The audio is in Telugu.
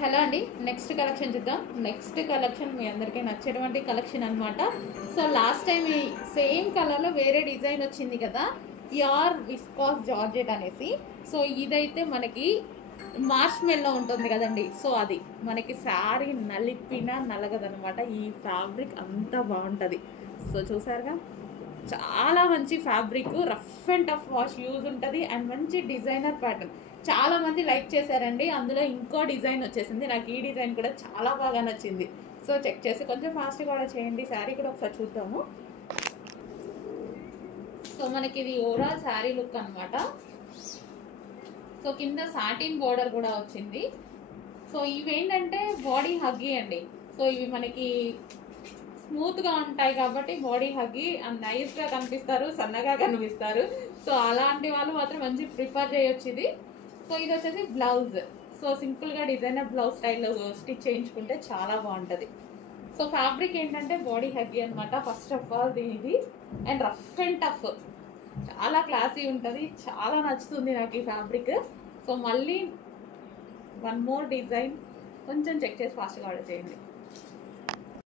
హలో అండి, నెక్స్ట్ కలెక్షన్ చూద్దాం. నెక్స్ట్ కలెక్షన్ మీ అందరికీ నచ్చేటువంటి కలెక్షన్ అనమాట. సో లాస్ట్ టైం ఈ సేమ్ కలర్లో వేరే డిజైన్ వచ్చింది కదా, ప్యూర్ విస్కాస్ జార్జెట్ అనేసి. సో ఇదైతే మనకి మార్చ్ మెల్లో ఉంటుంది కదండి. సో అది మనకి శారీ నలిపినా నలగదనమాట. ఈ ఫ్యాబ్రిక్ అంతా బాగుంటుంది. సో చూసారుగా, చాలా మంచి fabric, rough and tough wash use ఉంటుంది అండ్ మంచి డిజైనర్ ప్యాటర్న్. చాలా మంది లైక్ చేశారండి. అందులో ఇంకో డిజైన్ వచ్చేసింది. నాకు ఈ డిజైన్ కూడా చాలా బాగా నచ్చింది. సో చెక్ చేసి కొంచెం ఫాస్ట్గా కూడా చేయండి. శారీ కూడా ఒకసారి చూద్దాము. సో మనకి ఇది ఓవరాల్ శారీ లుక్ అనమాట. సో కింద సాటిన్ బోర్డర్ కూడా వచ్చింది. సో ఇవేంటంటే బాడీ హగ్గీ అండి. సో ఇవి మనకి స్మూత్గా ఉంటాయి కాబట్టి బాడీ హగ్గీ అండ్ నైస్గా కనిపిస్తారు, సన్నగా కనిపిస్తారు. సో అలాంటి వాళ్ళు మాత్రం మంచి ప్రిఫర్ చేయొచ్చు ఇది. సో ఇది వచ్చేసి బ్లౌజ్. సో సింపుల్గా డిజైనర్ బ్లౌజ్ స్టైల్లో స్టిచ్ చేయించుకుంటే చాలా బాగుంటుంది. సో ఫ్యాబ్రిక్ ఏంటంటే బాడీ హగ్గీ అనమాట. ఫస్ట్ ఆఫ్ ఆల్ దీనిది అండ్ రఫ్ అండ్ టఫ్, చాలా క్లాసీ ఉంటుంది. చాలా నచ్చుతుంది నాకు ఈ ఫ్యాబ్రిక్. సో మళ్ళీ వన్ మోర్ డిజైన్ కొంచెం చెక్ చేసి ఫాస్ట్గా ఆర్డర్ చేయండి.